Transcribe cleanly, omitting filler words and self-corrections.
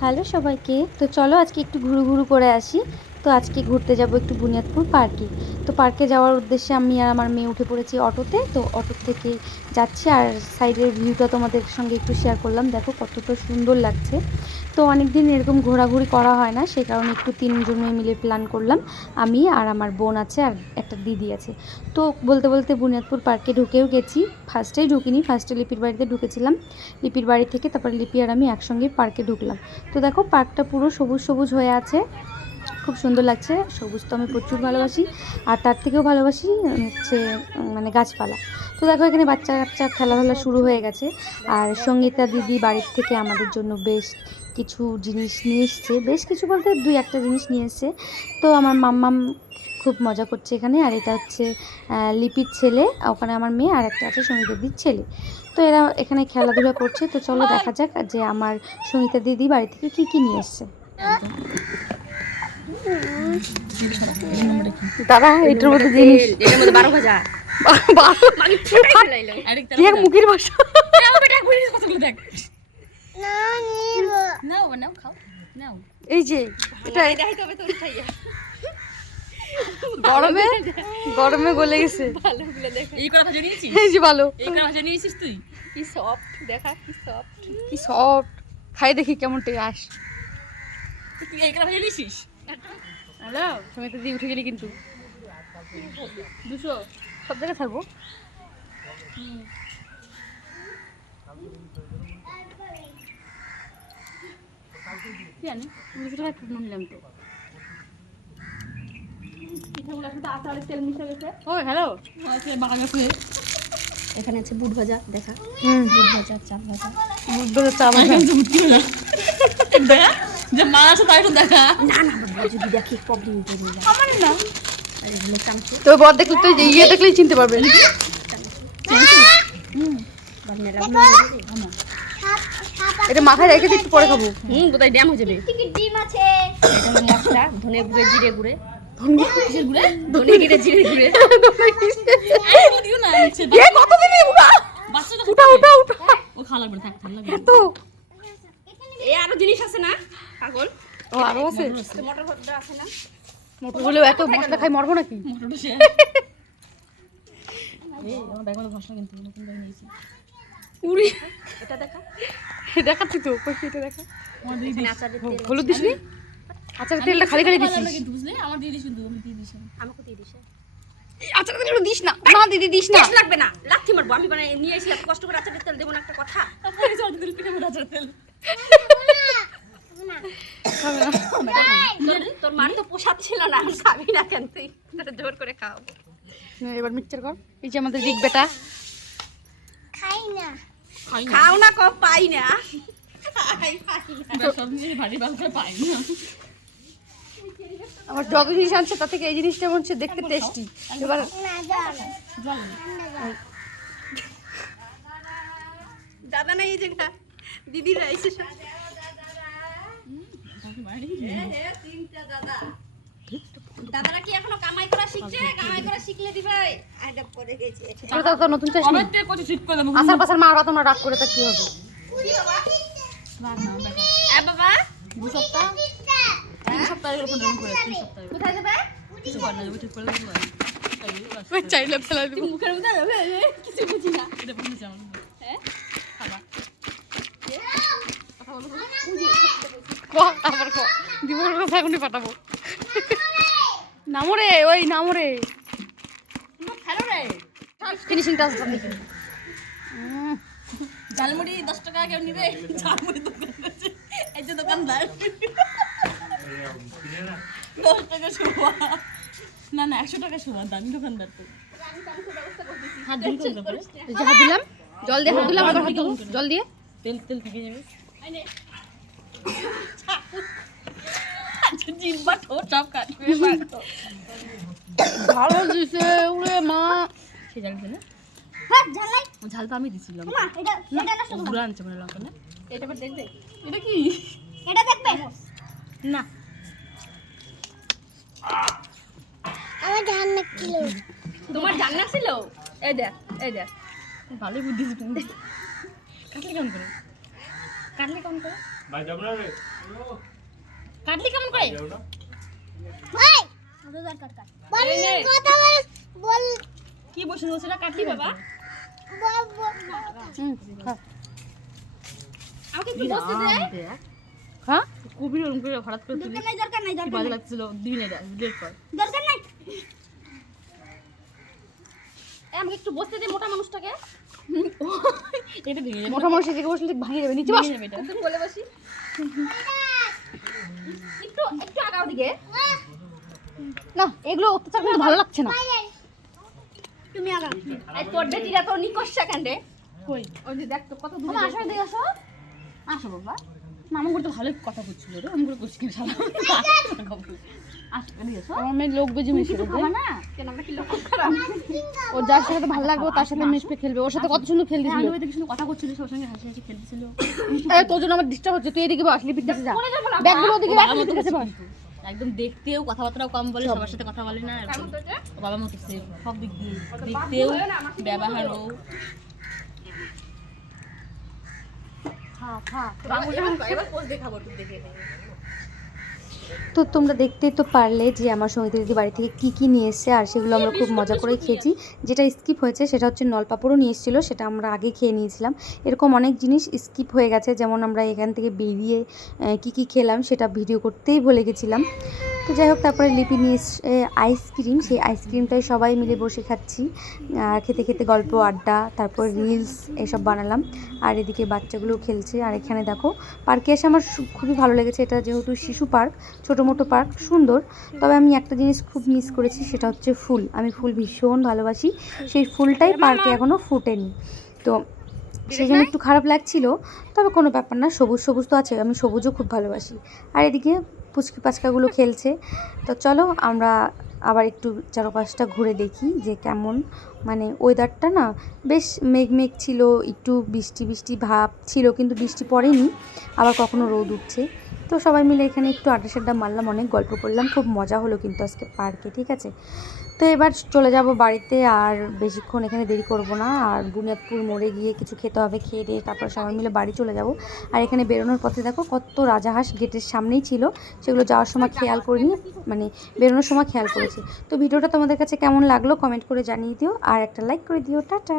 Hello সবাইকে। তো চলো আজকে একটু ঘুরু করে আসি। তো আজকে ঘুরতে যাব একটু বুনিয়াদপুর পার্কে। তো পার্কে যাওয়ার উদ্দেশ্যে আমি আর আমার মেয়ে উঠে পড়েছি অটোতে। তো অটো থেকে যাচ্ছি আর সাইডের ভিউটা তোমাদের সঙ্গে একটু শেয়ার করলাম। দেখো কতটা সুন্দর লাগছে। তো অনেক দিন এরকম ঘোরাঘুরি করা হয় না, সেই কারণে একটু তিনজনে মিলে প্ল্যান করলাম। আমি আর আমার বোন আছে আর একটা দিদি আছে। তো বলতে বলতে বুনিয়াদপুর পার্কে ঢুকেও গেছি। ফার্স্টেই ঢুকিনি, ফার্স্টে লিপির বাড়িতে ঢুকেছিলাম। লিপির বাড়ি থেকে তারপরে লিপি আর আমি একসঙ্গে পার্কে ঢুকলাম। তো দেখো পার্কটা পুরো সবুজ সবুজ হয়ে আছে, খুব সুন্দর লাগছে। সবুজ তো আমি প্রচুর ভালোবাসি, আর তার থেকেও ভালোবাসি হচ্ছে মানে গাছপালা। তো দেখো এখানে বাচ্চা কাচ্চা খেলাধুলা শুরু হয়ে গেছে। আর সঙ্গীতা দিদি বাড়ির থেকে আমাদের জন্য বেশ কিছু জিনিস নিয়ে এসছে, বেশ কিছু বলতে দুই একটা জিনিস নিয়ে এসছে। তো আমার মাম্মাম খুব মজা করছে এখানে। আর এটা হচ্ছে লিপির ছেলে, ওখানে আমার মেয়ে, আর একটা আছে সঙ্গীতা দিদির ছেলে। তো এরা এখানে খেলাধুলা করছে। তো চলো দেখা যাক যে আমার সঙ্গীতা দিদি বাড়ি থেকে কি কি নিয়ে এসছে। দাদা এটার মধ্যে জিনিস, এটার মধ্যে 12 ভাজা মুখের ভাষা। এই যে গরমে গরমে গলে গেছে। এই করা ভাজা নিয়েছিস? এই যে ভালো, এই করা ভাজা নিয়েছিস তুই? কি সফট দেখা, কি সফট, কি সফট। খাই দেখি কেমন টেস্ট। তুই এই করা ভাজা নিয়েছিস? হ্যালো তুমি তো দিয়ে উঠে গেলি কিন্তু 200 সব জায়গায় থাকবো। কি জানি 200 টাকা একটু নিলাম তো। পিঠাগুলো সাথে আচারের তেল মিশে গেছে। ও হ্যালো, আছে বাগান আছে। এখানে আছে বুট ভাজা, দেখা বুট ভাজা, চাল ভাজা, বুদ্ধর চা ভাজা। দেখা যে মা আছে তাই তো দেখা। না না বাবা, যদি দেখি প্রবলেম হয়ে যাবে। আমার না আরে হলো চামচে তো বর দেখলে তো ইয়ে দেখলেই চিনতে পারবে। বান্না এটা মাথায় রেখে একটু পরে খাবো। কোথায় ড্যাম হয়ে যাবে। ডিম আছে। এটা হলো মশলা, ধনে গুঁড়ে, জিরে গুঁড়ে, কিসের গুড়ে? ধনে গুঁড়ে, জিরে গুঁড়ে। আরে দিও না নিচে। এ কতদিন উঠা বাচ্চা তো উঠা উঠা উঠা। ও খাওয়া লাগবে না, থাক থাক লাগবে। এত এই আরো জিনিস আছে না পাগল? ও আরো আছে। টমেটো ভর্তা আছে না? মোটর হলেও এত মশলা খাই মরবো নাকি? মোটরটা সে এই আমার ব্যাগ মধ্যে ঘষনা কিন্তু নতুন ব্যাগ নিয়েছি। উড়ি এটা দেখা। দেখাচ্ছি তো, কই এটা দেখা। আমার দিয়ে দিস। আচারের তেল হলুদ দিসনি? আচ্ছা তেলটা খালি খালি দিছিস। কিন্তু বুঝলে আমার দিয়ে দিস, কিন্তু আমি দিয়ে দিস। আমাকে দিয়ে দিছে। আচ্ছা তেলটা দিস না, না দিদি দিস না। টেস্ট লাগবে না, লাথি মারবো। আমি বানাই নিয়ে এসে এত কষ্ট করে আচারের তেল দেবো না, একটা কথা। তারপরে জল দিল পিঠে মধ্যে আচার তেল। তোর মার তো পোষাদ ছিল না, আর খাবি না কেন তুই? তোর জোর করে খাও। এবার মিক্সচার কর। এই যে আমাদের রিক বেটা। খাও না, কম পাই না। সব জিনিস ভারী ভালো করে পাই না। আমার যত জিনিস আনছে তার থেকে এই জিনিসটা মনে হচ্ছে দেখতে টেস্টি। এবার দাদা নাই এই জায়গা, দিদিরা এসে দাদারা কি এখনো কামাই করা শিখছে? কামাই করা শিখলে দিবে। আইডা পড়ে গেছে। এটা তো নতুন চাস নি। আমার তে কত ঠিক করে দেবো। আসার পাসার মা ওরা তোমরা রাগ করে তা কি হবে? কি বাবা? রাগ না দেখা। এ বাবা, 2 সপ্তাহ 3 সপ্তাহ এর উপর ড্রাম করে 3 সপ্তাহ কোথায় যাবে? কিছু কর না, যাবে ঠিক করে দেবো। ওই চাইলে ফেলা দিব। মুখের মধ্যে যাবে, কিছু বুঝি না। এটা বন্ধ যাও। হ্যাঁ? খাবা। ক আবার ক। দিবর কথা এখনই পাঠাবো। নামরে ওই নামরে। হ্যালো রে। ফিনিশিং টাচটা দেখি। ঝালমুড়ি 10 টাকা কেউ নিবে? ঝালমুড়ি দোকান আছে, এই যে দোকানদার 10 টাকা শোভা। না না 100 টাকা শোভা, দামি দোকানদার তো। হাত দিন করে তারপরে এই যে হাত দিলাম, জল দিয়ে হাত দিলাম, আবার হাত দিলাম জল দিয়ে। তেল তেল থেকে যাবে। আচ্ছা জিব্বা ঠোঁট সব কাটবে। ভালো দিছে ওরে মা। সে জানবে না হ্যাঁ, ঝালাই। ঝাল তো আমি দিছিলাম। মা, এটা এটা না শুধু। গুড়া আনছে মনে লঙ্কা না। এটা পর দেখবে। এটা কি? এটা দেখবে। না আমার জান্নাত ছিল। তোমার জান্নাত ছিল? এই দেখ, এই দেখ। ভালোই বুদ্ধি দিছি তুমি। কাটলে কেমন করে? কাটলে কেমন করে? কাটলি কেমন করে? ভাই রোজার কাট কাট বল কথা বল কি বসে বসে কাটলি বাবা? আমাকে একটু বসতে দে। হ্যাঁ খুবই ওরকম করে হঠাৎ করে তুলি দরকার নাই কি বাজে লাগছিল দিনে ডিলিট কর। দরকার নাই। আমাকে একটু বসতে দে মোটা মানুষটাকে। এটা ভেঙে যাবে, মোটা মানুষের দিকে বসলে ভাঙিয়ে যাবে, নিচে বস। ভেঙে যাবে এটা। তুমি বলে বসি একটু একটু আগাও দিকে। না এগুলো অত্যাচার করতে ভালো লাগছে না। তুমি আগা এই তোর বেটিরা তো নিকশ সেকেন্ডে কই ওই যে দেখ তো কত দূরে বাবা আসো দিকে আসো। আসো বাবা। মামা করে তো ভালোই কথা বলছিল রে, আমি করে করছি কি সারা আসো এদিকে এসো। আমার মেয়ে লোক বেজে মিশে খাবা না কেন আমরা কি লোক খারাপ? ও যার সাথে ভালো লাগবে তার সাথে মিশবে, খেলবে। ওর সাথে কত সুন্দর খেলতেছিল। আমি ওইদিকে শুনে কথা করছিল, ওর সঙ্গে হাসি হাসি খেলতেছিল। এই তোর জন্য আমার ডিস্টার্ব হচ্ছে, তুই এদিকে বস, লিপির কাছে যা। পড়ে যাবো না ব্যাগগুলো ওদিকে রাখ, বাবা লিপির মতো কাছে বস। কিন্তু। একদম দেখতেও কথাবার্তাও কম বলে, সবার সাথে কথা বলে না এরকম। ও বাবা মতো সেফ সব দিক দিয়ে, দেখতেও ব্যবহারও। এবার পোজ দেখাবো একটু দেখে। তো তোমরা দেখতেই তো পারলে যে আমার সঙ্গীতা দিদি বাড়ি থেকে কী কী নিয়ে এসছে, আর সেগুলো আমরা খুব মজা করে খেয়েছি। যেটা স্কিপ হয়েছে সেটা হচ্ছে নলপাপড়ও নিয়ে এসেছিলো, সেটা আমরা আগে খেয়ে নিয়েছিলাম। এরকম অনেক জিনিস স্কিপ হয়ে গেছে, যেমন আমরা এখান থেকে বেরিয়ে কী কী খেলাম সেটা ভিডিও করতেই ভুলে গেছিলাম। তো যাই হোক, তারপরে লিপি নিয়ে এসছে আইসক্রিম, সেই আইসক্রিমটাই সবাই মিলে বসে খাচ্ছি, আর খেতে খেতে গল্প আড্ডা, তারপর রিলস এসব বানালাম। আর এদিকে বাচ্চাগুলো খেলছে। আর এখানে দেখো পার্কে এসে আমার খুবই ভালো লেগেছে। এটা যেহেতু শিশু পার্ক, ছোটো মোটো পার্ক, সুন্দর। তবে আমি একটা জিনিস খুব মিস করেছি, সেটা হচ্ছে ফুল। আমি ফুল ভীষণ ভালোবাসি, সেই ফুলটাই পার্কে এখনও ফুটেনি। তো সেই জন্য একটু খারাপ লাগছিল, তবে কোনো ব্যাপার না, সবুজ সবুজ তো আছে, আমি সবুজও খুব ভালোবাসি। আর এদিকে পুচকি পাচকাগুলো খেলছে। তো চলো আমরা আবার একটু চারপাশটা ঘুরে দেখি যে কেমন, মানে ওয়েদারটা না বেশ মেঘ মেঘ ছিল, একটু বৃষ্টি বৃষ্টি ভাব ছিল, কিন্তু বৃষ্টি পড়েনি, আবার কখনো রোদ উঠছে। তো সবাই মিলে এখানে একটু আড্ডা সাড্ডা মারলাম, অনেক গল্প করলাম, খুব মজা হলো কিন্তু আজকে পার্কে, ঠিক আছে। তো এবার চলে যাব বাড়িতে, আর বেশিক্ষণ এখানে দেরি করব না। আর বুনিয়াদপুর মোড়ে গিয়ে কিছু খেতে হবে, খেয়ে দিয়ে তারপর সবাই মিলে বাড়ি চলে যাব। আর এখানে বেরোনোর পথে দেখো কত রাজাহাঁস গেটের সামনেই ছিল, সেগুলো যাওয়ার সময় খেয়াল করিনি, মানে বেরোনোর সময় খেয়াল করেছি। তো ভিডিওটা তোমাদের কাছে কেমন লাগলো কমেন্ট করে জানিয়ে দিও, আর একটা লাইক করে দিও। টাটা।